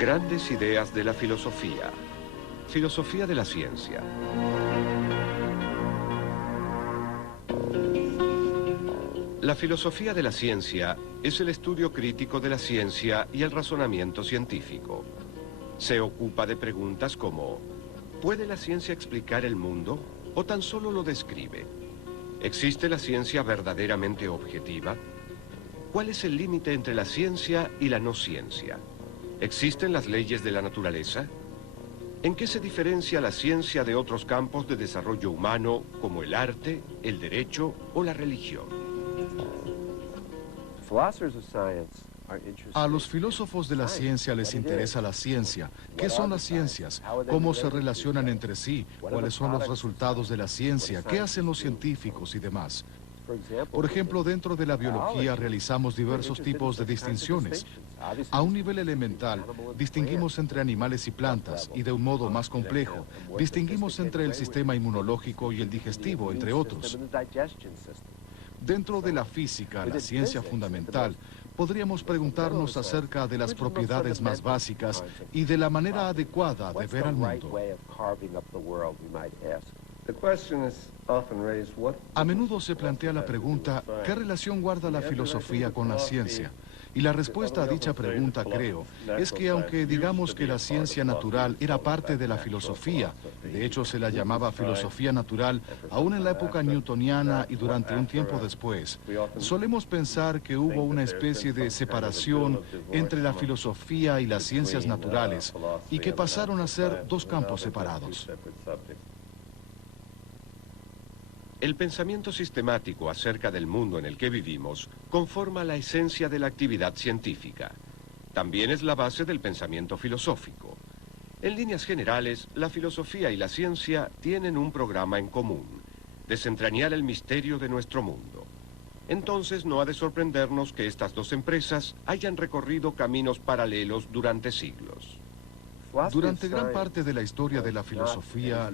Grandes ideas de la filosofía. Filosofía de la ciencia. La filosofía de la ciencia es el estudio crítico de la ciencia y el razonamiento científico. Se ocupa de preguntas como: ¿puede la ciencia explicar el mundo o tan solo lo describe? ¿Existe la ciencia verdaderamente objetiva? ¿Cuál es el límite entre la ciencia y la no ciencia? ¿Existen las leyes de la naturaleza? ¿En qué se diferencia la ciencia de otros campos de desarrollo humano como el arte, el derecho o la religión? A los filósofos de la ciencia les interesa la ciencia. ¿Qué son las ciencias? ¿Cómo se relacionan entre sí? ¿Cuáles son los resultados de la ciencia? ¿Qué hacen los científicos y demás? Por ejemplo, dentro de la biología realizamos diversos tipos de distinciones. A un nivel elemental, distinguimos entre animales y plantas, y de un modo más complejo, distinguimos entre el sistema inmunológico y el digestivo, entre otros. Dentro de la física, la ciencia fundamental, podríamos preguntarnos acerca de las propiedades más básicas y de la manera adecuada de ver al mundo. A menudo se plantea la pregunta: ¿qué relación guarda la filosofía con la ciencia? Y la respuesta a dicha pregunta, creo, es que aunque digamos que la ciencia natural era parte de la filosofía, de hecho se la llamaba filosofía natural, aún en la época newtoniana y durante un tiempo después, solemos pensar que hubo una especie de separación entre la filosofía y las ciencias naturales, y que pasaron a ser dos campos separados. El pensamiento sistemático acerca del mundo en el que vivimos conforma la esencia de la actividad científica. También es la base del pensamiento filosófico. En líneas generales, la filosofía y la ciencia tienen un programa en común: desentrañar el misterio de nuestro mundo. Entonces no ha de sorprendernos que estas dos empresas hayan recorrido caminos paralelos durante siglos. Durante gran parte de la historia de la filosofía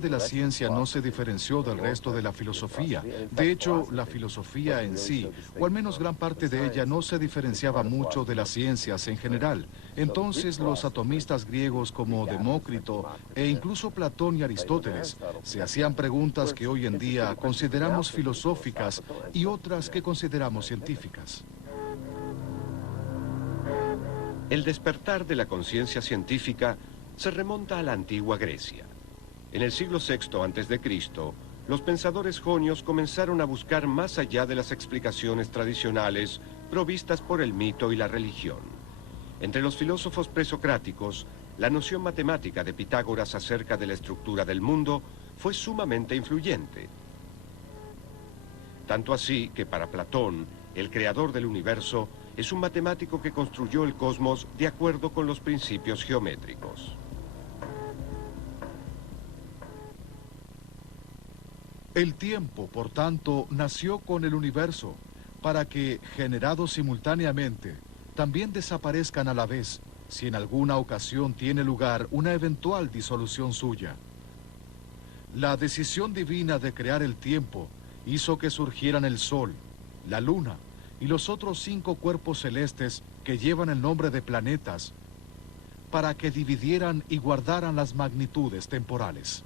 de la ciencia no se diferenció del resto de la filosofía. De hecho, la filosofía en sí, o al menos gran parte de ella, no se diferenciaba mucho de las ciencias en general. Entonces, los atomistas griegos como Demócrito e incluso Platón y Aristóteles se hacían preguntas que hoy en día consideramos filosóficas y otras que consideramos científicas. El despertar de la conciencia científica se remonta a la antigua Grecia. En el siglo VI a.C., los pensadores jonios comenzaron a buscar más allá de las explicaciones tradicionales provistas por el mito y la religión. Entre los filósofos presocráticos, la noción matemática de Pitágoras acerca de la estructura del mundo fue sumamente influyente. Tanto así que para Platón, el creador del universo, es un matemático que construyó el cosmos de acuerdo con los principios geométricos. El tiempo, por tanto, nació con el universo, para que, generados simultáneamente, también desaparezcan a la vez, si en alguna ocasión tiene lugar una eventual disolución suya. La decisión divina de crear el tiempo hizo que surgieran el Sol, la Luna y los otros 5 cuerpos celestes que llevan el nombre de planetas, para que dividieran y guardaran las magnitudes temporales.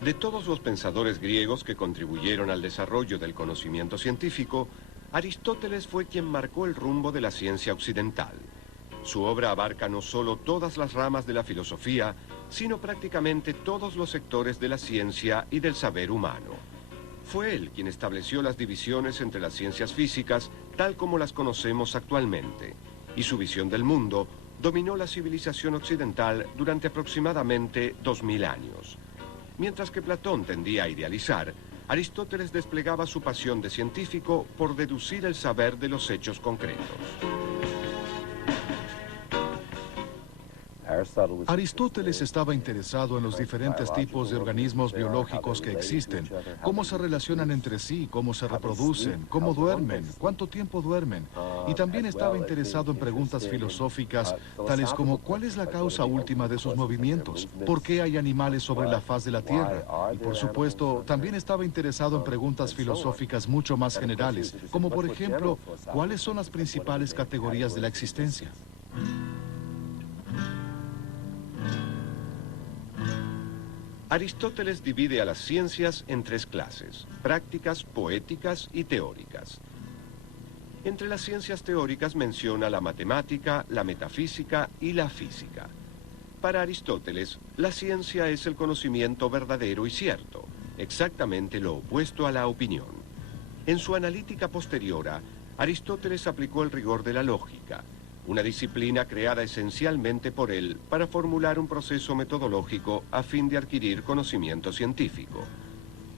De todos los pensadores griegos que contribuyeron al desarrollo del conocimiento científico, Aristóteles fue quien marcó el rumbo de la ciencia occidental. Su obra abarca no solo todas las ramas de la filosofía, sino prácticamente todos los sectores de la ciencia y del saber humano. Fue él quien estableció las divisiones entre las ciencias físicas tal como las conocemos actualmente, y su visión del mundo dominó la civilización occidental durante aproximadamente 2000 años. Mientras que Platón tendía a idealizar, Aristóteles desplegaba su pasión de científico por deducir el saber de los hechos concretos. Aristóteles estaba interesado en los diferentes tipos de organismos biológicos que existen, cómo se relacionan entre sí, cómo se reproducen, cómo duermen, cuánto tiempo duermen, y también estaba interesado en preguntas filosóficas, tales como ¿cuál es la causa última de sus movimientos? ¿Por qué hay animales sobre la faz de la Tierra? Y por supuesto, también estaba interesado en preguntas filosóficas mucho más generales, como por ejemplo, ¿cuáles son las principales categorías de la existencia? Aristóteles divide a las ciencias en tres clases: prácticas, poéticas y teóricas. Entre las ciencias teóricas menciona la matemática, la metafísica y la física. Para Aristóteles, la ciencia es el conocimiento verdadero y cierto, exactamente lo opuesto a la opinión. En su analítica posteriora, Aristóteles aplicó el rigor de la lógica, una disciplina creada esencialmente por él para formular un proceso metodológico a fin de adquirir conocimiento científico.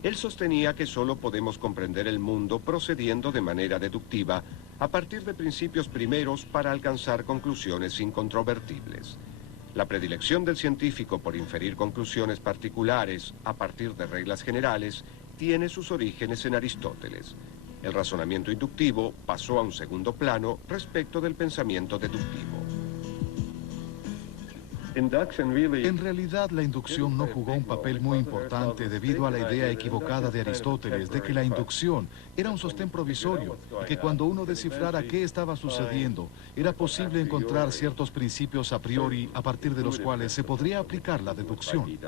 Él sostenía que solo podemos comprender el mundo procediendo de manera deductiva a partir de principios primeros para alcanzar conclusiones incontrovertibles. La predilección del científico por inferir conclusiones particulares a partir de reglas generales tiene sus orígenes en Aristóteles. El razonamiento inductivo pasó a un segundo plano respecto del pensamiento deductivo. En realidad, la inducción no jugó un papel muy importante debido a la idea equivocada de Aristóteles de que la inducción era un sostén provisorio y que cuando uno descifrara qué estaba sucediendo, era posible encontrar ciertos principios a priori a partir de los cuales se podría aplicar la deducción.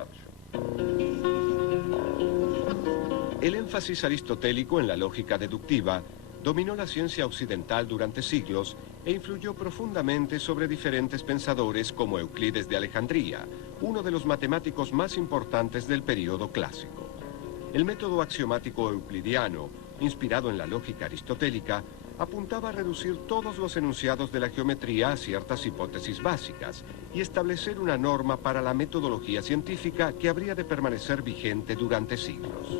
El énfasis aristotélico en la lógica deductiva dominó la ciencia occidental durante siglos e influyó profundamente sobre diferentes pensadores como Euclides de Alejandría, uno de los matemáticos más importantes del período clásico. El método axiomático euclidiano, inspirado en la lógica aristotélica, apuntaba a reducir todos los enunciados de la geometría a ciertas hipótesis básicas y establecer una norma para la metodología científica que habría de permanecer vigente durante siglos.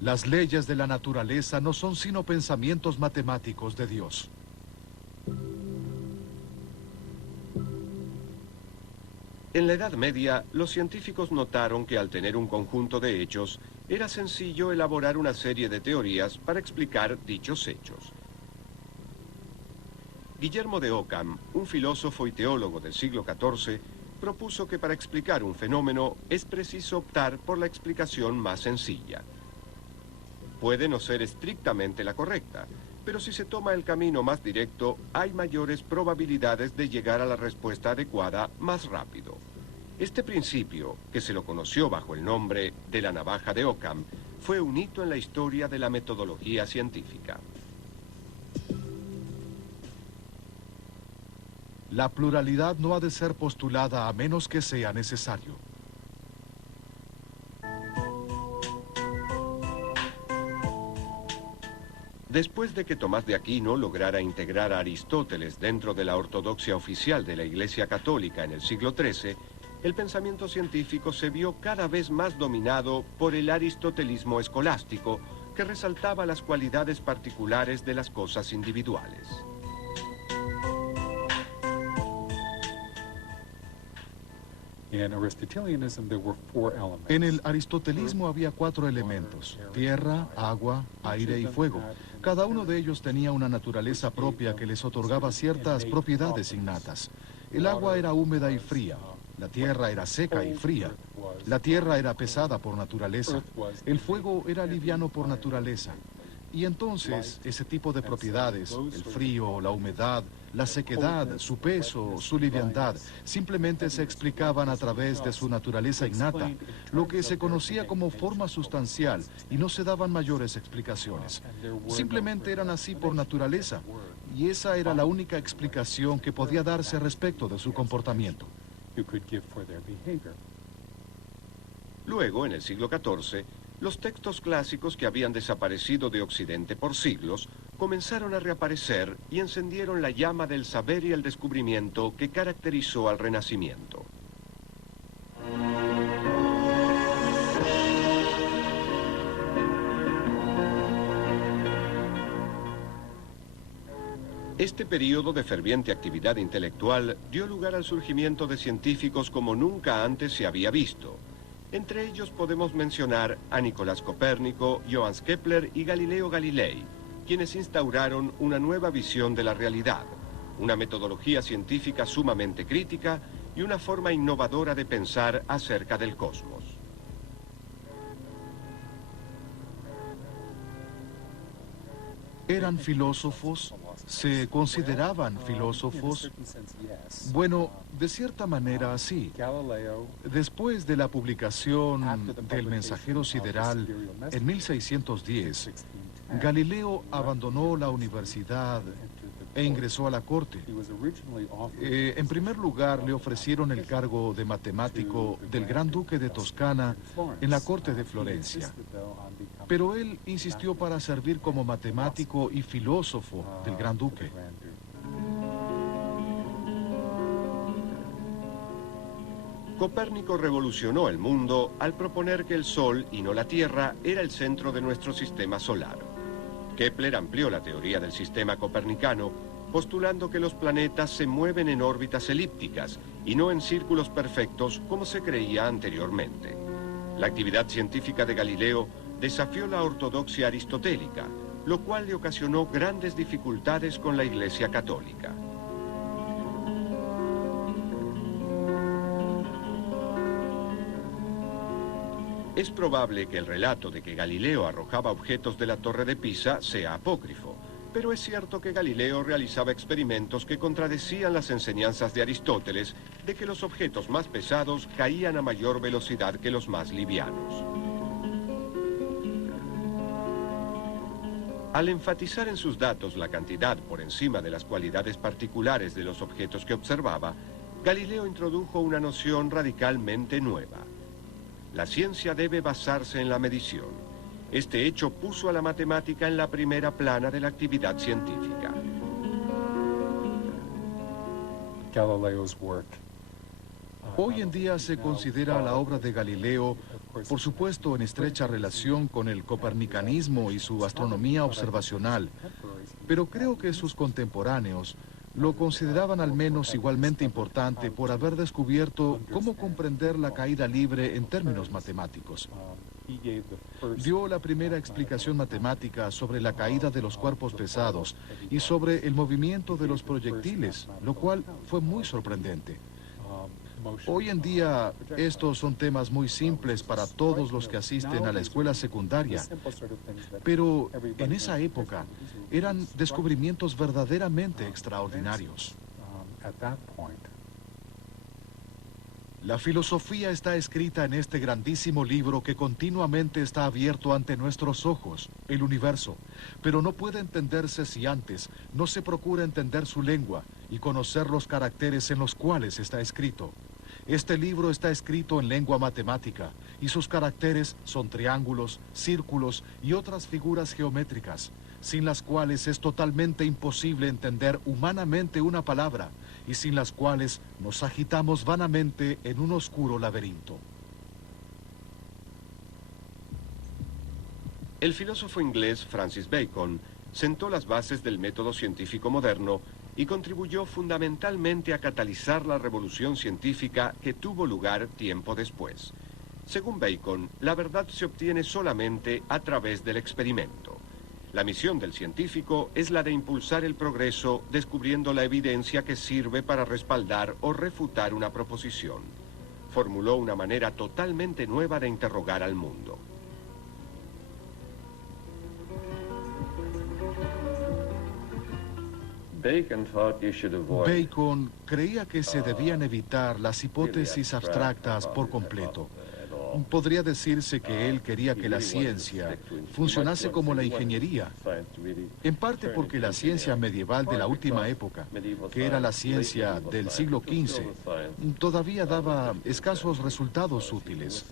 Las leyes de la naturaleza no son sino pensamientos matemáticos de Dios. En la Edad Media, los científicos notaron que al tener un conjunto de hechos, era sencillo elaborar una serie de teorías para explicar dichos hechos. Guillermo de Ockham, un filósofo y teólogo del siglo XIV, propuso que para explicar un fenómeno es preciso optar por la explicación más sencilla. Puede no ser estrictamente la correcta, pero si se toma el camino más directo, hay mayores probabilidades de llegar a la respuesta adecuada más rápido. Este principio, que se lo conoció bajo el nombre de la navaja de Ockham, fue un hito en la historia de la metodología científica. La pluralidad no ha de ser postulada a menos que sea necesario. Después de que Tomás de Aquino lograra integrar a Aristóteles dentro de la ortodoxia oficial de la Iglesia Católica en el siglo XIII, el pensamiento científico se vio cada vez más dominado por el aristotelismo escolástico, que resaltaba las cualidades particulares de las cosas individuales. En el aristotelismo había 4 elementos: tierra, agua, aire y fuego. Cada uno de ellos tenía una naturaleza propia que les otorgaba ciertas propiedades innatas. El agua era húmeda y fría. La tierra era seca y fría. La tierra era pesada por naturaleza. El fuego era liviano por naturaleza. Y entonces, ese tipo de propiedades, el frío, la humedad, la sequedad, su peso, su liviandad, simplemente se explicaban a través de su naturaleza innata, lo que se conocía como forma sustancial, y no se daban mayores explicaciones. Simplemente eran así por naturaleza, y esa era la única explicación que podía darse respecto de su comportamiento. Luego, en el siglo XIV, los textos clásicos que habían desaparecido de Occidente por siglos comenzaron a reaparecer y encendieron la llama del saber y el descubrimiento que caracterizó al Renacimiento. Este periodo de ferviente actividad intelectual dio lugar al surgimiento de científicos como nunca antes se había visto. Entre ellos podemos mencionar a Nicolás Copérnico, Johannes Kepler y Galileo Galilei, quienes instauraron una nueva visión de la realidad, una metodología científica sumamente crítica y una forma innovadora de pensar acerca del cosmos. ¿Eran filósofos? ¿Se consideraban filósofos? Bueno, de cierta manera sí. Después de la publicación del Mensajero Sideral en 1610, Galileo abandonó la universidad e ingresó a la corte. En primer lugar, le ofrecieron el cargo de matemático del Gran Duque de Toscana en la corte de Florencia. Pero él insistió para servir como matemático y filósofo del Gran Duque. Copérnico revolucionó el mundo al proponer que el Sol, y no la Tierra, era el centro de nuestro sistema solar. Kepler amplió la teoría del sistema copernicano, postulando que los planetas se mueven en órbitas elípticas y no en círculos perfectos como se creía anteriormente. La actividad científica de Galileo desafió la ortodoxia aristotélica, lo cual le ocasionó grandes dificultades con la Iglesia Católica. Es probable que el relato de que Galileo arrojaba objetos de la Torre de Pisa sea apócrifo, pero es cierto que Galileo realizaba experimentos que contradecían las enseñanzas de Aristóteles de que los objetos más pesados caían a mayor velocidad que los más livianos. Al enfatizar en sus datos la cantidad por encima de las cualidades particulares de los objetos que observaba, Galileo introdujo una noción radicalmente nueva. La ciencia debe basarse en la medición. Este hecho puso a la matemática en la primera plana de la actividad científica. Hoy en día se considera la obra de Galileo, por supuesto, en estrecha relación con el copernicanismo y su astronomía observacional, pero creo que sus contemporáneos lo consideraban al menos igualmente importante por haber descubierto cómo comprender la caída libre en términos matemáticos. Dio la primera explicación matemática sobre la caída de los cuerpos pesados y sobre el movimiento de los proyectiles, lo cual fue muy sorprendente. Hoy en día, estos son temas muy simples para todos los que asisten a la escuela secundaria, pero en esa época eran descubrimientos verdaderamente extraordinarios. La filosofía está escrita en este grandísimo libro que continuamente está abierto ante nuestros ojos, el universo, pero no puede entenderse si antes no se procura entender su lengua y conocer los caracteres en los cuales está escrito. Este libro está escrito en lengua matemática y sus caracteres son triángulos, círculos y otras figuras geométricas, sin las cuales es totalmente imposible entender humanamente una palabra y sin las cuales nos agitamos vanamente en un oscuro laberinto. El filósofo inglés Francis Bacon sentó las bases del método científico moderno y contribuyó fundamentalmente a catalizar la revolución científica que tuvo lugar tiempo después. Según Bacon, la verdad se obtiene solamente a través del experimento. La misión del científico es la de impulsar el progreso descubriendo la evidencia que sirve para respaldar o refutar una proposición. Formuló una manera totalmente nueva de interrogar al mundo. Bacon creía que se debían evitar las hipótesis abstractas por completo. Podría decirse que él quería que la ciencia funcionase como la ingeniería, en parte porque la ciencia medieval de la última época, que era la ciencia del siglo XV, todavía daba escasos resultados útiles,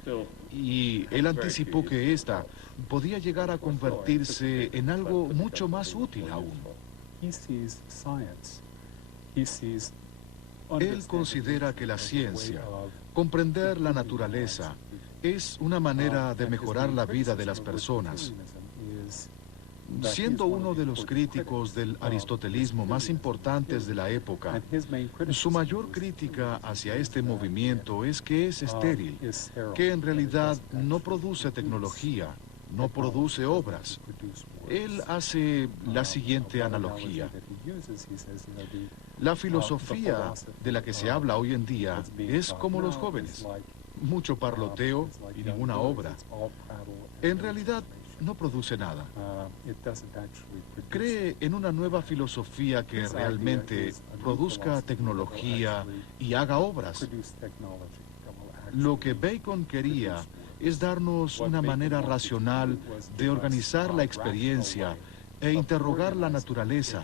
y él anticipó que ésta podía llegar a convertirse en algo mucho más útil aún. Él considera que la ciencia, comprender la naturaleza, es una manera de mejorar la vida de las personas. Siendo uno de los críticos del aristotelismo más importantes de la época, su mayor crítica hacia este movimiento es que es estéril, que en realidad no produce tecnología, no produce obras. Él hace la siguiente analogía. La filosofía de la que se habla hoy en día es como los jóvenes, mucho parloteo y ninguna obra. En realidad, no produce nada. Cree en una nueva filosofía que realmente produzca tecnología y haga obras. Lo que Bacon quería es darnos una manera racional de organizar la experiencia e interrogar la naturaleza,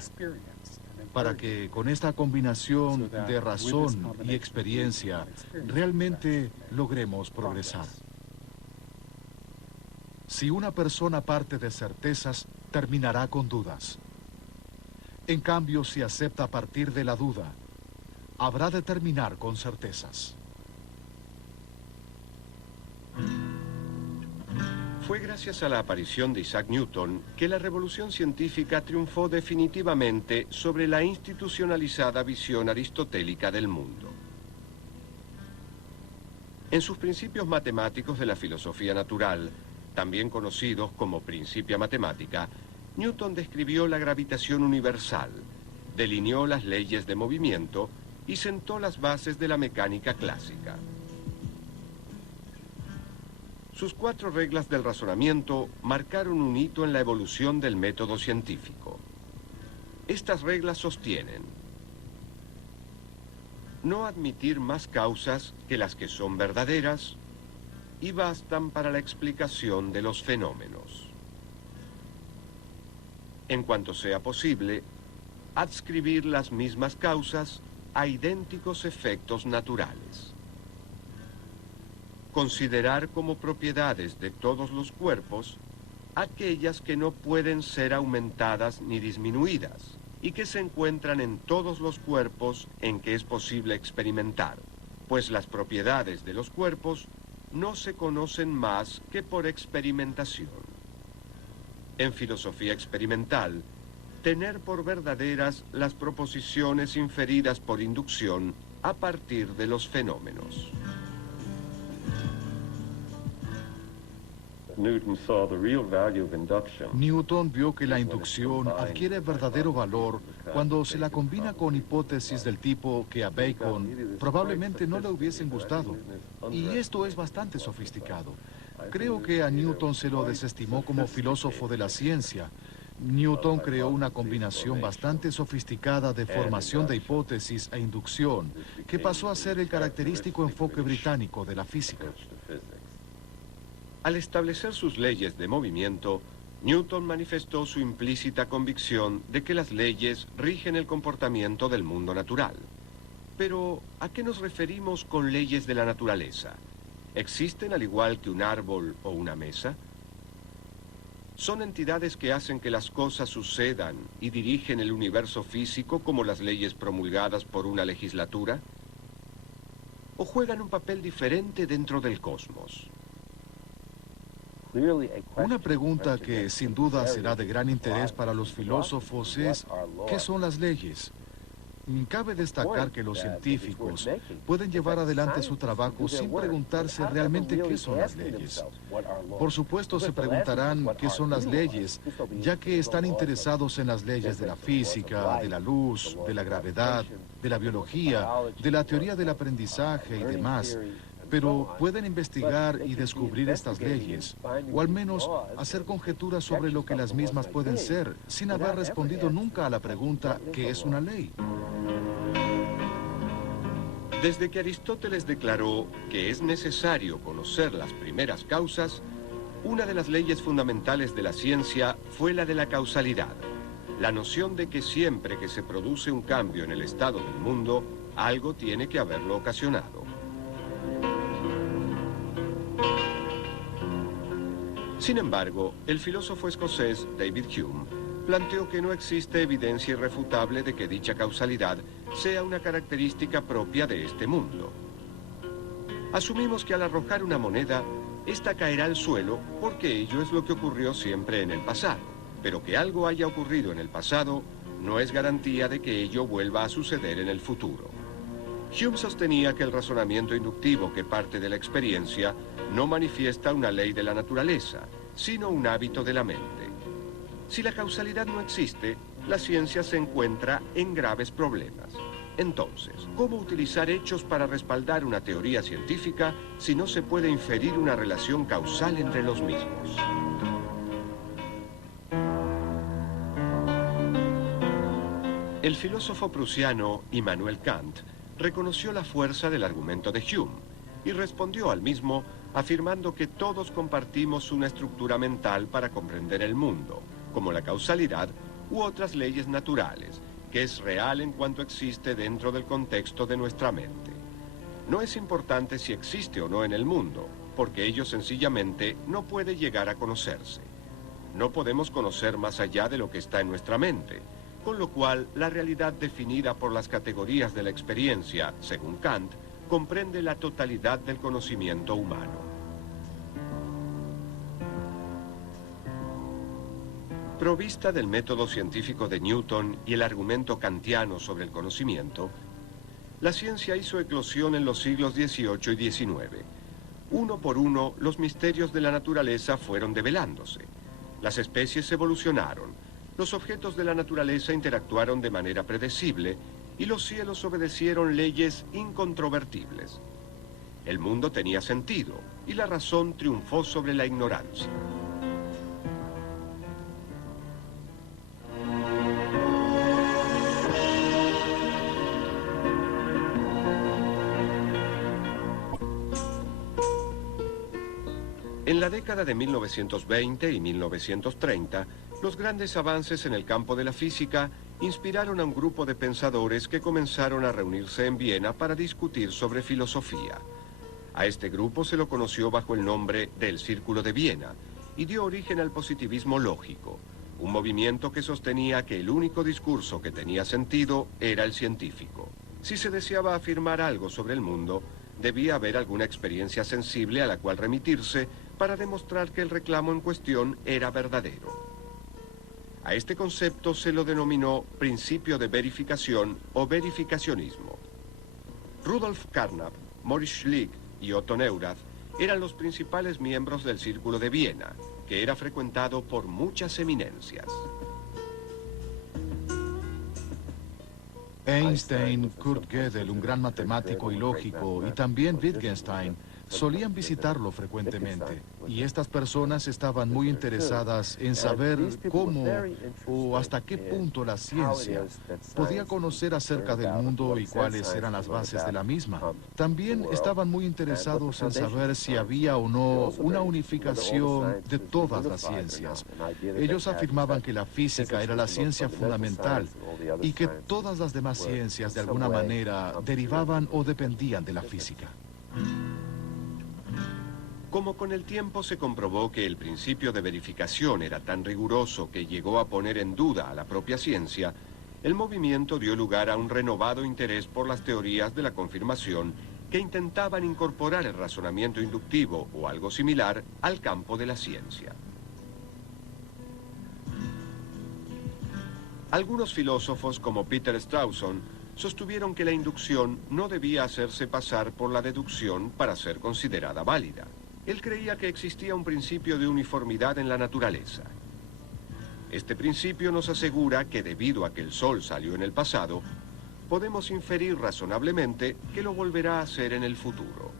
para que con esta combinación de razón y experiencia realmente logremos progresar. Si una persona parte de certezas, terminará con dudas. En cambio, si acepta partir de la duda, habrá de terminar con certezas. Fue gracias a la aparición de Isaac Newton que la revolución científica triunfó definitivamente sobre la institucionalizada visión aristotélica del mundo. En sus principios matemáticos de la filosofía natural, también conocidos como Principia Matemática, Newton describió la gravitación universal, delineó las leyes de movimiento y sentó las bases de la mecánica clásica. Sus 4 reglas del razonamiento marcaron un hito en la evolución del método científico. Estas reglas sostienen: no admitir más causas que las que son verdaderas y bastan para la explicación de los fenómenos. En cuanto sea posible, adscribir las mismas causas a idénticos efectos naturales. Considerar como propiedades de todos los cuerpos aquellas que no pueden ser aumentadas ni disminuidas y que se encuentran en todos los cuerpos en que es posible experimentar, pues las propiedades de los cuerpos no se conocen más que por experimentación. En filosofía experimental, tener por verdaderas las proposiciones inferidas por inducción a partir de los fenómenos. Newton vio que la inducción adquiere verdadero valor cuando se la combina con hipótesis del tipo que a Bacon probablemente no le hubiesen gustado. Y esto es bastante sofisticado. Creo que a Newton se lo desestimó como filósofo de la ciencia. Newton creó una combinación bastante sofisticada de formación de hipótesis e inducción, que pasó a ser el característico enfoque británico de la física. Al establecer sus leyes de movimiento, Newton manifestó su implícita convicción de que las leyes rigen el comportamiento del mundo natural. Pero, ¿a qué nos referimos con leyes de la naturaleza? ¿Existen al igual que un árbol o una mesa? ¿Son entidades que hacen que las cosas sucedan y dirigen el universo físico como las leyes promulgadas por una legislatura? ¿O juegan un papel diferente dentro del cosmos? Una pregunta que sin duda será de gran interés para los filósofos es: ¿qué son las leyes? Cabe destacar que los científicos pueden llevar adelante su trabajo sin preguntarse realmente qué son las leyes. Por supuesto se preguntarán qué son las leyes, ya que están interesados en las leyes de la física, de la luz, de la gravedad, de la biología, de la teoría del aprendizaje y demás. Pero pueden investigar y descubrir estas leyes, o al menos hacer conjeturas sobre lo que las mismas pueden ser, sin haber respondido nunca a la pregunta ¿qué es una ley? Desde que Aristóteles declaró que es necesario conocer las primeras causas, una de las leyes fundamentales de la ciencia fue la de la causalidad, la noción de que siempre que se produce un cambio en el estado del mundo, algo tiene que haberlo ocasionado. Sin embargo, el filósofo escocés David Hume planteó que no existe evidencia irrefutable de que dicha causalidad sea una característica propia de este mundo. Asumimos que al arrojar una moneda, esta caerá al suelo porque ello es lo que ocurrió siempre en el pasado. pero que algo haya ocurrido en el pasado no es garantía de que ello vuelva a suceder en el futuro. Hume sostenía que el razonamiento inductivo que parte de la experiencia no manifiesta una ley de la naturaleza, sino un hábito de la mente. Si la causalidad no existe, la ciencia se encuentra en graves problemas. Entonces, ¿cómo utilizar hechos para respaldar una teoría científica si no se puede inferir una relación causal entre los mismos? El filósofo prusiano Immanuel Kant reconoció la fuerza del argumento de Hume y respondió al mismo afirmando que todos compartimos una estructura mental para comprender el mundo, como la causalidad u otras leyes naturales, que es real en cuanto existe dentro del contexto de nuestra mente. No es importante si existe o no en el mundo, porque ello sencillamente no puede llegar a conocerse. No podemos conocer más allá de lo que está en nuestra mente, con lo cual la realidad definida por las categorías de la experiencia, según Kant, comprende la totalidad del conocimiento humano. Provista del método científico de Newton y el argumento kantiano sobre el conocimiento, la ciencia hizo eclosión en los siglos XVIII y XIX. Uno por uno, los misterios de la naturaleza fueron develándose. Las especies evolucionaron, los objetos de la naturaleza interactuaron de manera predecible y los cielos obedecieron leyes incontrovertibles. El mundo tenía sentido y la razón triunfó sobre la ignorancia. En la década de 1920 y 1930, los grandes avances en el campo de la física inspiraron a un grupo de pensadores que comenzaron a reunirse en Viena para discutir sobre filosofía. A este grupo se lo conoció bajo el nombre del Círculo de Viena y dio origen al positivismo lógico, un movimiento que sostenía que el único discurso que tenía sentido era el científico. Si se deseaba afirmar algo sobre el mundo, debía haber alguna experiencia sensible a la cual remitirse para demostrar que el reclamo en cuestión era verdadero. A este concepto se lo denominó principio de verificación o verificacionismo. Rudolf Carnap, Maurice Schlick y Otto Neurath eran los principales miembros del Círculo de Viena, que era frecuentado por muchas eminencias. Einstein, Kurt Gödel, un gran matemático y lógico, y también Wittgenstein, solían visitarlo frecuentemente, y estas personas estaban muy interesadas en saber cómo o hasta qué punto la ciencia podía conocer acerca del mundo y cuáles eran las bases de la misma. También estaban muy interesados en saber si había o no una unificación de todas las ciencias. Ellos afirmaban que la física era la ciencia fundamental y que todas las demás ciencias de alguna manera derivaban o dependían de la física. Como con el tiempo se comprobó que el principio de verificación era tan riguroso que llegó a poner en duda a la propia ciencia, el movimiento dio lugar a un renovado interés por las teorías de la confirmación que intentaban incorporar el razonamiento inductivo o algo similar al campo de la ciencia. Algunos filósofos como Peter Strawson sostuvieron que la inducción no debía hacerse pasar por la deducción para ser considerada válida. Él creía que existía un principio de uniformidad en la naturaleza. Este principio nos asegura que debido a que el Sol salió en el pasado, podemos inferir razonablemente que lo volverá a hacer en el futuro.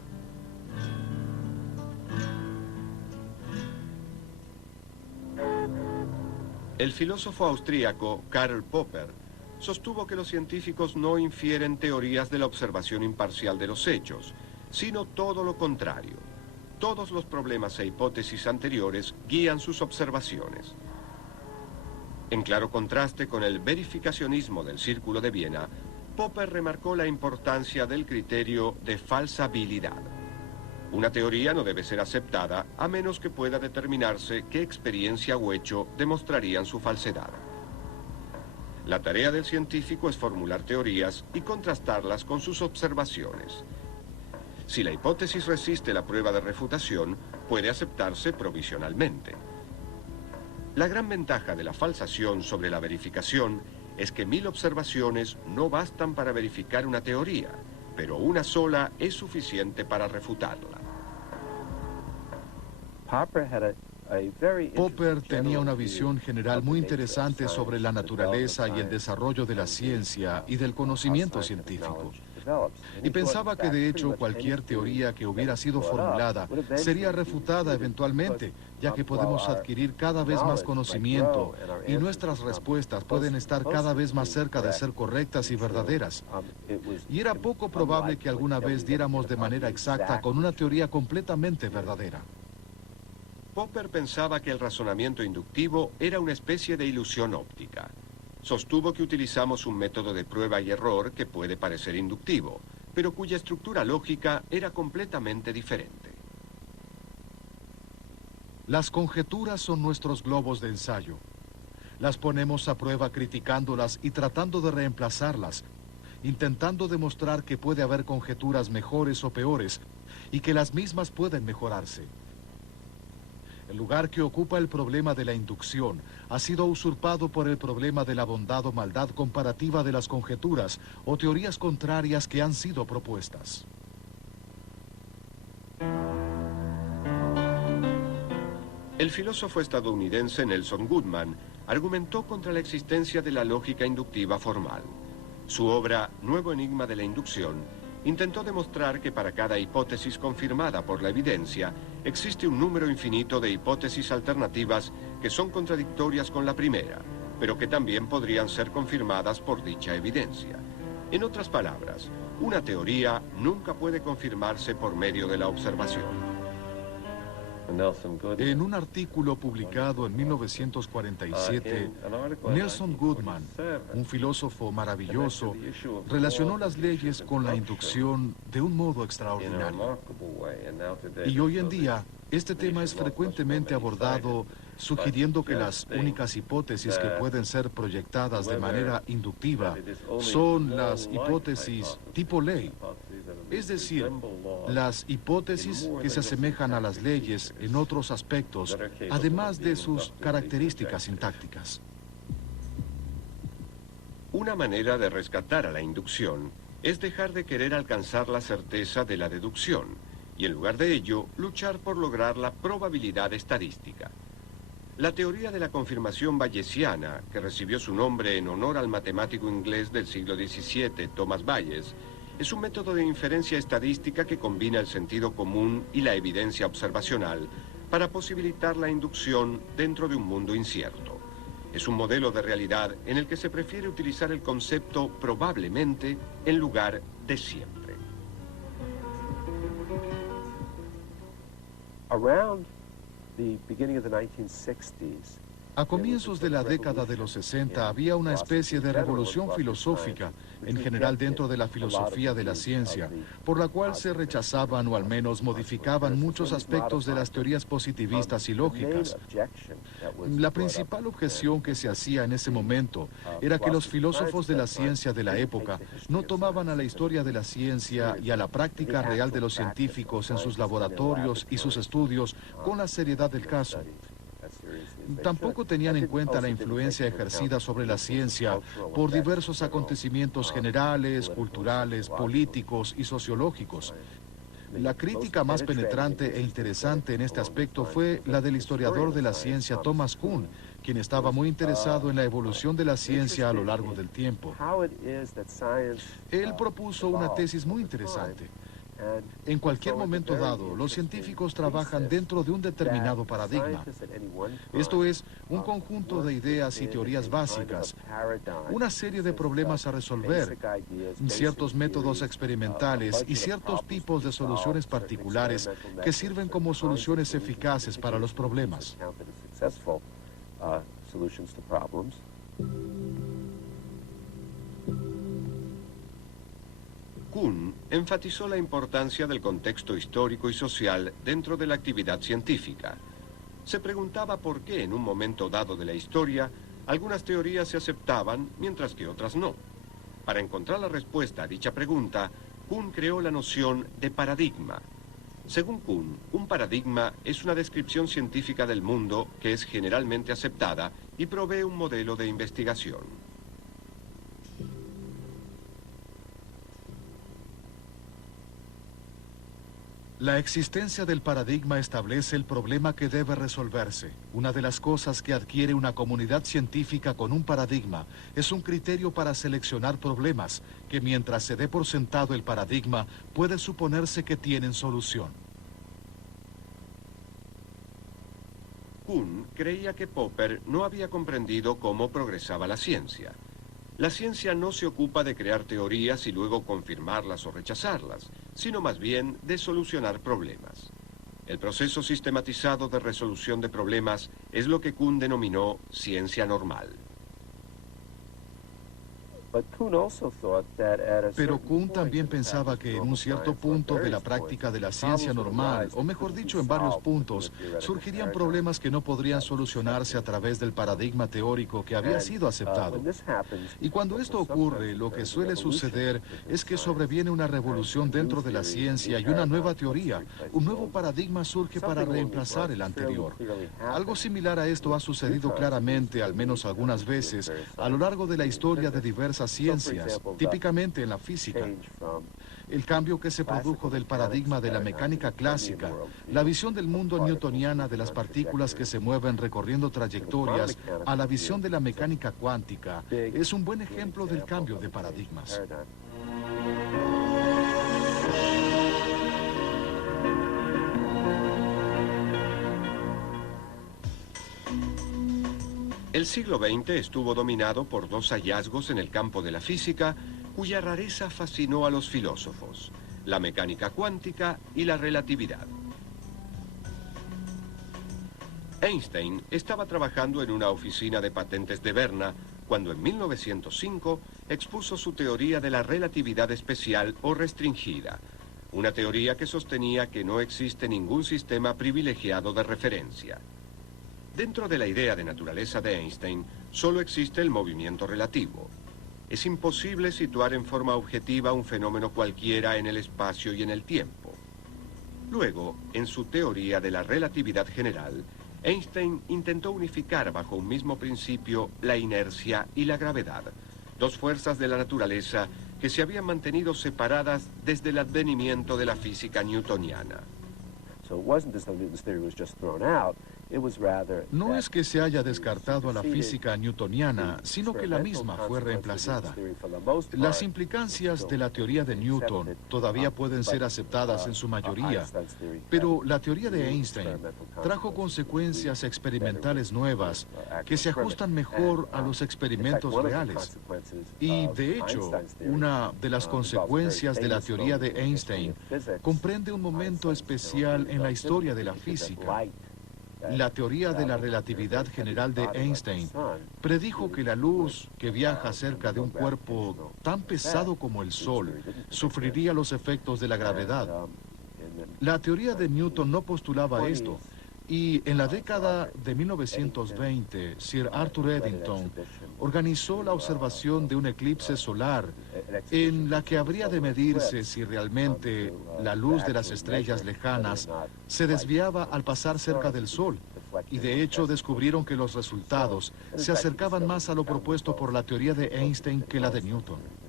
El filósofo austríaco Karl Popper sostuvo que los científicos no infieren teorías de la observación imparcial de los hechos, sino todo lo contrario. Todos los problemas e hipótesis anteriores guían sus observaciones. En claro contraste con el verificacionismo del Círculo de Viena, Popper remarcó la importancia del criterio de falsabilidad. Una teoría no debe ser aceptada a menos que pueda determinarse qué experiencia o hecho demostrarían su falsedad. La tarea del científico es formular teorías y contrastarlas con sus observaciones. Si la hipótesis resiste la prueba de refutación, puede aceptarse provisionalmente. La gran ventaja de la falsación sobre la verificación es que 1000 observaciones no bastan para verificar una teoría, pero una sola es suficiente para refutarla. Popper tenía una visión general muy interesante sobre la naturaleza y el desarrollo de la ciencia y del conocimiento científico. Y pensaba que de hecho cualquier teoría que hubiera sido formulada sería refutada eventualmente, ya que podemos adquirir cada vez más conocimiento y nuestras respuestas pueden estar cada vez más cerca de ser correctas y verdaderas. Y era poco probable que alguna vez diéramos de manera exacta con una teoría completamente verdadera. Popper pensaba que el razonamiento inductivo era una especie de ilusión óptica. Sostuvo que utilizamos un método de prueba y error que puede parecer inductivo, pero cuya estructura lógica era completamente diferente. Las conjeturas son nuestros globos de ensayo. Las ponemos a prueba criticándolas y tratando de reemplazarlas, intentando demostrar que puede haber conjeturas mejores o peores y que las mismas pueden mejorarse. El lugar que ocupa el problema de la inducción ha sido usurpado por el problema de la bondad o maldad comparativa de las conjeturas o teorías contrarias que han sido propuestas. El filósofo estadounidense Nelson Goodman argumentó contra la existencia de la lógica inductiva formal. Su obra, Nuevo enigma de la inducción, intentó demostrar que para cada hipótesis confirmada por la evidencia, existe un número infinito de hipótesis alternativas que son contradictorias con la primera, pero que también podrían ser confirmadas por dicha evidencia. En otras palabras, una teoría nunca puede confirmarse por medio de la observación. En un artículo publicado en 1947, Nelson Goodman, un filósofo maravilloso, relacionó las leyes con la inducción de un modo extraordinario. Y hoy en día, este tema es frecuentemente abordado, sugiriendo que las únicas hipótesis que pueden ser proyectadas de manera inductiva son las hipótesis tipo ley. Es decir, las hipótesis que se asemejan a las leyes en otros aspectos, además de sus características sintácticas. Una manera de rescatar a la inducción es dejar de querer alcanzar la certeza de la deducción y en lugar de ello, luchar por lograr la probabilidad estadística. La teoría de la confirmación bayesiana, que recibió su nombre en honor al matemático inglés del siglo XVII, Thomas Bayes, es un método de inferencia estadística que combina el sentido común y la evidencia observacional para posibilitar la inducción dentro de un mundo incierto. Es un modelo de realidad en el que se prefiere utilizar el concepto probablemente en lugar de siempre. A comienzos de la década de los 60 había una especie de revolución filosófica, en general dentro de la filosofía de la ciencia, por la cual se rechazaban o al menos modificaban muchos aspectos de las teorías positivistas y lógicas. La principal objeción que se hacía en ese momento era que los filósofos de la ciencia de la época no tomaban a la historia de la ciencia y a la práctica real de los científicos en sus laboratorios y sus estudios con la seriedad del caso. Tampoco tenían en cuenta la influencia ejercida sobre la ciencia por diversos acontecimientos generales, culturales, políticos y sociológicos. La crítica más penetrante e interesante en este aspecto fue la del historiador de la ciencia Thomas Kuhn, quien estaba muy interesado en la evolución de la ciencia a lo largo del tiempo. Él propuso una tesis muy interesante. En cualquier momento dado, los científicos trabajan dentro de un determinado paradigma. Esto es, un conjunto de ideas y teorías básicas, una serie de problemas a resolver, ciertos métodos experimentales y ciertos tipos de soluciones particulares que sirven como soluciones eficaces para los problemas. Kuhn enfatizó la importancia del contexto histórico y social dentro de la actividad científica. Se preguntaba por qué en un momento dado de la historia algunas teorías se aceptaban mientras que otras no. Para encontrar la respuesta a dicha pregunta, Kuhn creó la noción de paradigma. Según Kuhn, un paradigma es una descripción científica del mundo que es generalmente aceptada y provee un modelo de investigación. La existencia del paradigma establece el problema que debe resolverse. Una de las cosas que adquiere una comunidad científica con un paradigma es un criterio para seleccionar problemas que, mientras se dé por sentado el paradigma, puede suponerse que tienen solución. Kuhn creía que Popper no había comprendido cómo progresaba la ciencia. La ciencia no se ocupa de crear teorías y luego confirmarlas o rechazarlas, sino más bien de solucionar problemas. El proceso sistematizado de resolución de problemas es lo que Kuhn denominó ciencia normal. Pero Kuhn también pensaba que en un cierto punto de la práctica de la ciencia normal, o mejor dicho, en varios puntos, surgirían problemas que no podrían solucionarse a través del paradigma teórico que había sido aceptado. Y cuando esto ocurre, lo que suele suceder es que sobreviene una revolución dentro de la ciencia y una nueva teoría. Un nuevo paradigma surge para reemplazar el anterior. Algo similar a esto ha sucedido claramente, al menos algunas veces, a lo largo de la historia de diversas ciencias, típicamente en la física. El cambio que se produjo del paradigma de la mecánica clásica, la visión del mundo newtoniana de las partículas que se mueven recorriendo trayectorias, a la visión de la mecánica cuántica, es un buen ejemplo del cambio de paradigmas. El siglo XX estuvo dominado por dos hallazgos en el campo de la física cuya rareza fascinó a los filósofos: la mecánica cuántica y la relatividad. Einstein estaba trabajando en una oficina de patentes de Berna cuando en 1905 expuso su teoría de la relatividad especial o restringida, una teoría que sostenía que no existe ningún sistema privilegiado de referencia. Dentro de la idea de naturaleza de Einstein, solo existe el movimiento relativo. Es imposible situar en forma objetiva un fenómeno cualquiera en el espacio y en el tiempo. Luego, en su teoría de la relatividad general, Einstein intentó unificar bajo un mismo principio la inercia y la gravedad, dos fuerzas de la naturaleza que se habían mantenido separadas desde el advenimiento de la física newtoniana. No es que se haya descartado a la física newtoniana, sino que la misma fue reemplazada. Las implicancias de la teoría de Newton todavía pueden ser aceptadas en su mayoría, pero la teoría de Einstein trajo consecuencias experimentales nuevas que se ajustan mejor a los experimentos reales. Y, de hecho, una de las consecuencias de la teoría de Einstein comprende un momento especial en la historia de la física. La teoría de la relatividad general de Einstein predijo que la luz que viaja cerca de un cuerpo tan pesado como el Sol sufriría los efectos de la gravedad. La teoría de Newton no postulaba esto, y en la década de 1920, Sir Arthur Eddington organizó la observación de un eclipse solar en la que habría de medirse si realmente la luz de las estrellas lejanas se desviaba al pasar cerca del Sol. Y de hecho descubrieron que los resultados se acercaban más a lo propuesto por la teoría de Einstein que la de Newton.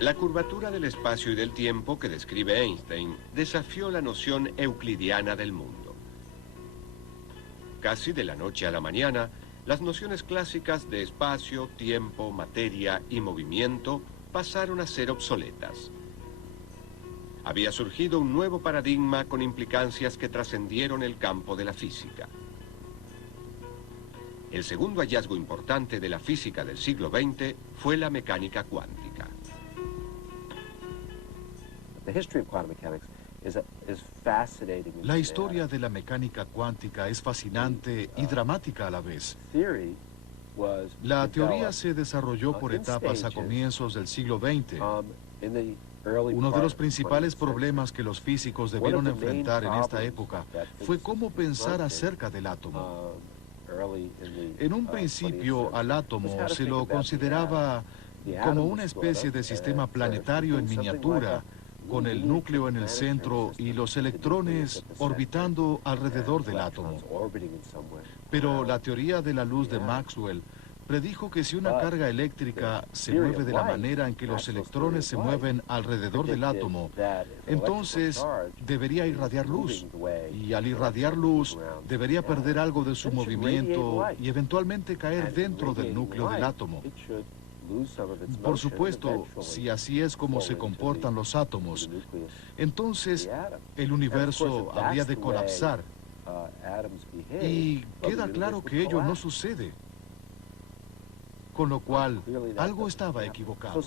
La curvatura del espacio y del tiempo que describe Einstein desafió la noción euclidiana del mundo. Casi de la noche a la mañana, las nociones clásicas de espacio, tiempo, materia y movimiento pasaron a ser obsoletas. Había surgido un nuevo paradigma con implicancias que trascendieron el campo de la física. El segundo hallazgo importante de la física del siglo XX fue la mecánica cuántica. La historia de la mecánica cuántica es fascinante y dramática a la vez. La teoría se desarrolló por etapas a comienzos del siglo XX. Uno de los principales problemas que los físicos debieron enfrentar en esta época fue cómo pensar acerca del átomo. En un principio, al átomo se lo consideraba como una especie de sistema planetario en miniatura, con el núcleo en el centro y los electrones orbitando alrededor del átomo. Pero la teoría de la luz de Maxwell predijo que si una carga eléctrica se mueve de la manera en que los electrones se mueven alrededor del átomo, entonces debería irradiar luz, y al irradiar luz debería perder algo de su movimiento y eventualmente caer dentro del núcleo del átomo. Por supuesto, si así es como se comportan los átomos, entonces el universo habría de colapsar, y queda claro que ello no sucede. Con lo cual, algo estaba equivocado.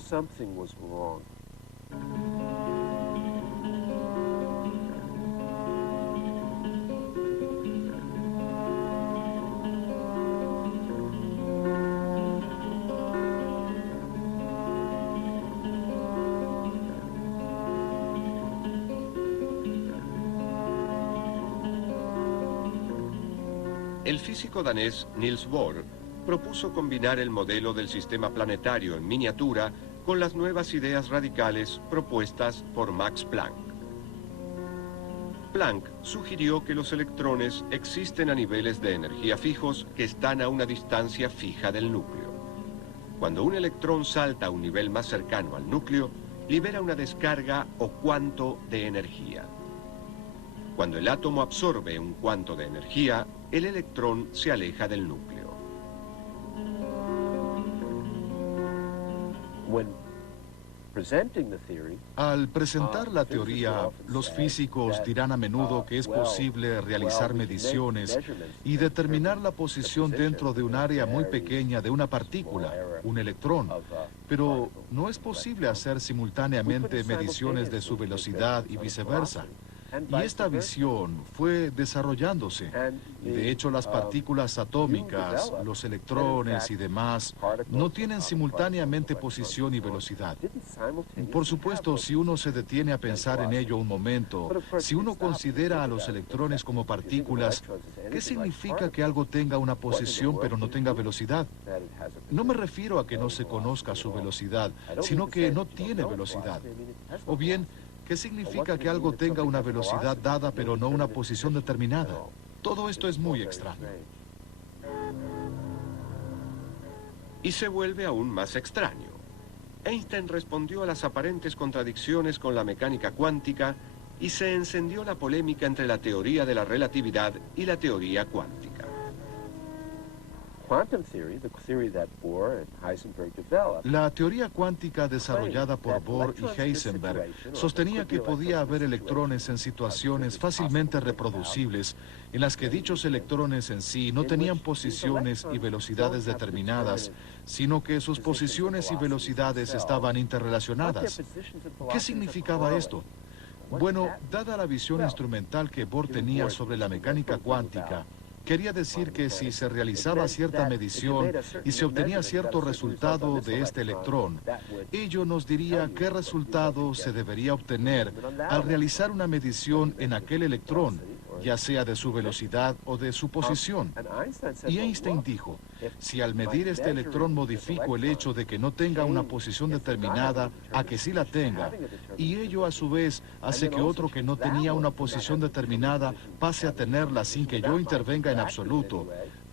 El físico danés Niels Bohr propuso combinar el modelo del sistema planetario en miniatura con las nuevas ideas radicales propuestas por Max Planck. Planck sugirió que los electrones existen a niveles de energía fijos que están a una distancia fija del núcleo. Cuando un electrón salta a un nivel más cercano al núcleo, libera una descarga o cuanto de energía. Cuando el átomo absorbe un cuanto de energía, el electrón se aleja del núcleo. Al presentar la teoría, los físicos dirán a menudo que es posible realizar mediciones y determinar la posición dentro de un área muy pequeña de una partícula, un electrón, pero no es posible hacer simultáneamente mediciones de su velocidad y viceversa. Y esta visión fue desarrollándose. Y de hecho las partículas atómicas, los electrones y demás, no tienen simultáneamente posición y velocidad. Por supuesto, si uno se detiene a pensar en ello un momento, si uno considera a los electrones como partículas, ¿qué significa que algo tenga una posición pero no tenga velocidad? No me refiero a que no se conozca su velocidad, sino que no tiene velocidad. O bien, ¿qué significa que algo tenga una velocidad dada pero no una posición determinada? Todo esto es muy extraño. Y se vuelve aún más extraño. Einstein respondió a las aparentes contradicciones con la mecánica cuántica y se encendió la polémica entre la teoría de la relatividad y la teoría cuántica. La teoría cuántica desarrollada por Bohr y Heisenberg sostenía que podía haber electrones en situaciones fácilmente reproducibles en las que dichos electrones en sí no tenían posiciones y velocidades determinadas, sino que sus posiciones y velocidades estaban interrelacionadas. ¿Qué significaba esto? Bueno, dada la visión instrumental que Bohr tenía sobre la mecánica cuántica, quería decir que si se realizaba cierta medición y se obtenía cierto resultado de este electrón, ello nos diría qué resultado se debería obtener al realizar una medición en aquel electrón, ya sea de su velocidad o de su posición. Y Einstein dijo, si al medir este electrón modifico el hecho de que no tenga una posición determinada a que sí la tenga, y ello a su vez hace que otro que no tenía una posición determinada pase a tenerla sin que yo intervenga en absoluto,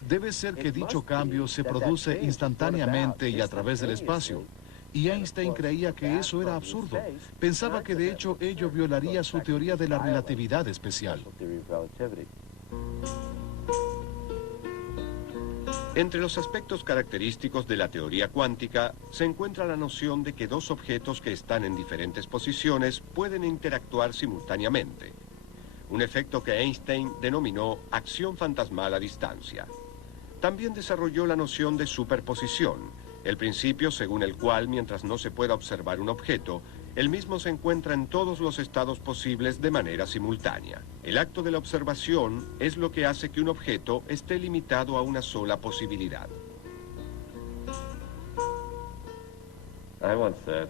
debe ser que dicho cambio se produce instantáneamente y a través del espacio. Y Einstein creía que eso era absurdo. Pensaba que de hecho ello violaría su teoría de la relatividad especial. Entre los aspectos característicos de la teoría cuántica se encuentra la noción de que dos objetos que están en diferentes posiciones pueden interactuar simultáneamente. Un efecto que Einstein denominó acción fantasmal a distancia. También desarrolló la noción de superposición, el principio según el cual, mientras no se pueda observar un objeto, el mismo se encuentra en todos los estados posibles de manera simultánea. El acto de la observación es lo que hace que un objeto esté limitado a una sola posibilidad.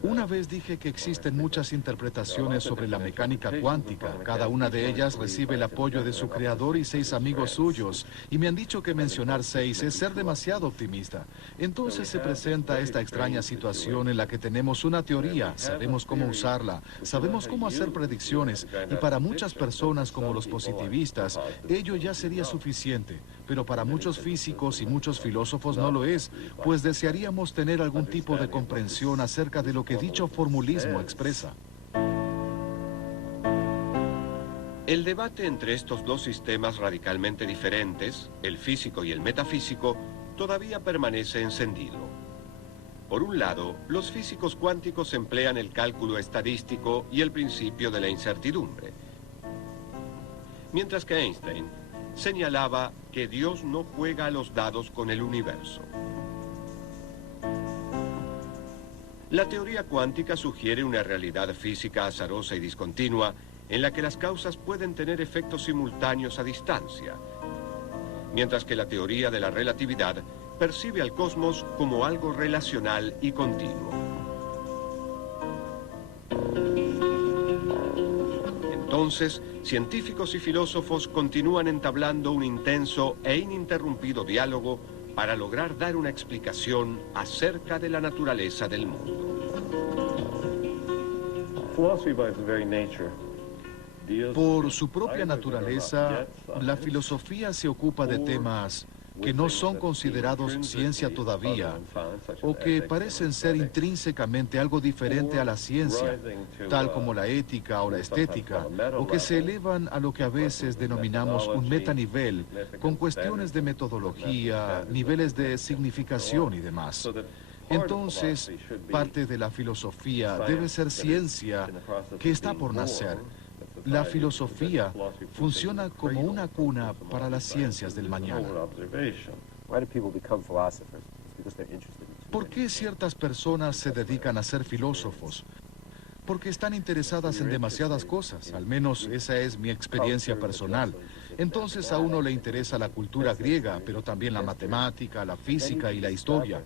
Una vez dije que existen muchas interpretaciones sobre la mecánica cuántica. Cada una de ellas recibe el apoyo de su creador y 6 amigos suyos. Y me han dicho que mencionar 6 es ser demasiado optimista. Entonces se presenta esta extraña situación en la que tenemos una teoría, sabemos cómo usarla, sabemos cómo hacer predicciones. Y para muchas personas como los positivistas, ello ya sería suficiente. Pero para muchos físicos y muchos filósofos no lo es, pues desearíamos tener algún tipo de comprensión acerca de lo que dicho formulismo expresa. El debate entre estos dos sistemas radicalmente diferentes, el físico y el metafísico, todavía permanece encendido. Por un lado, los físicos cuánticos emplean el cálculo estadístico y el principio de la incertidumbre, mientras que Einstein señalaba que Dios no juega a los dados con el universo. La teoría cuántica sugiere una realidad física azarosa y discontinua en la que las causas pueden tener efectos simultáneos a distancia, mientras que la teoría de la relatividad percibe al cosmos como algo relacional y continuo. Entonces, científicos y filósofos continúan entablando un intenso e ininterrumpido diálogo para lograr dar una explicación acerca de la naturaleza del mundo. Por su propia naturaleza, la filosofía se ocupa de temas que no son considerados ciencia todavía, o que parecen ser intrínsecamente algo diferente a la ciencia, tal como la ética o la estética, o que se elevan a lo que a veces denominamos un metanivel, con cuestiones de metodología, niveles de significación y demás. Entonces, parte de la filosofía debe ser ciencia que está por nacer. La filosofía funciona como una cuna para las ciencias del mañana. ¿Por qué ciertas personas se dedican a ser filósofos? Porque están interesadas en demasiadas cosas, al menos esa es mi experiencia personal. Entonces a uno le interesa la cultura griega, pero también la matemática, la física y la historia.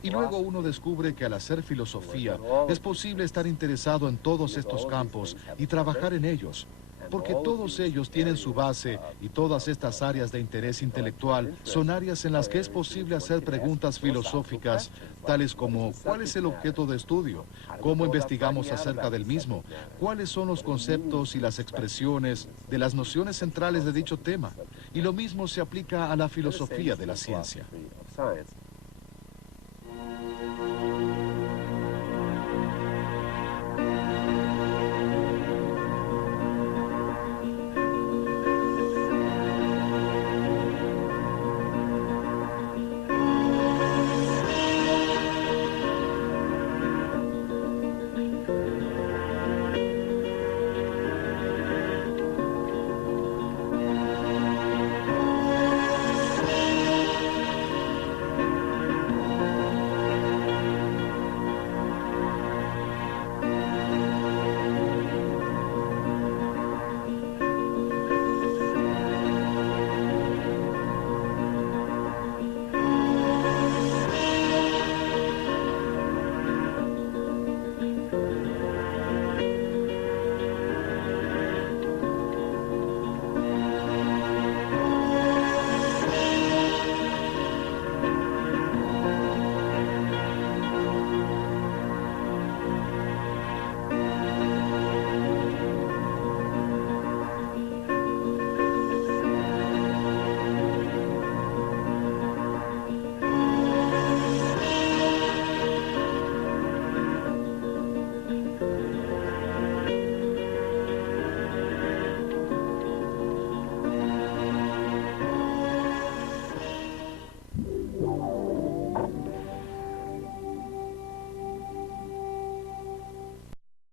Y luego uno descubre que al hacer filosofía es posible estar interesado en todos estos campos y trabajar en ellos, porque todos ellos tienen su base y todas estas áreas de interés intelectual son áreas en las que es posible hacer preguntas filosóficas, tales como ¿cuál es el objeto de estudio? ¿Cómo investigamos acerca del mismo? ¿Cuáles son los conceptos y las expresiones de las nociones centrales de dicho tema? Y lo mismo se aplica a la filosofía de la ciencia.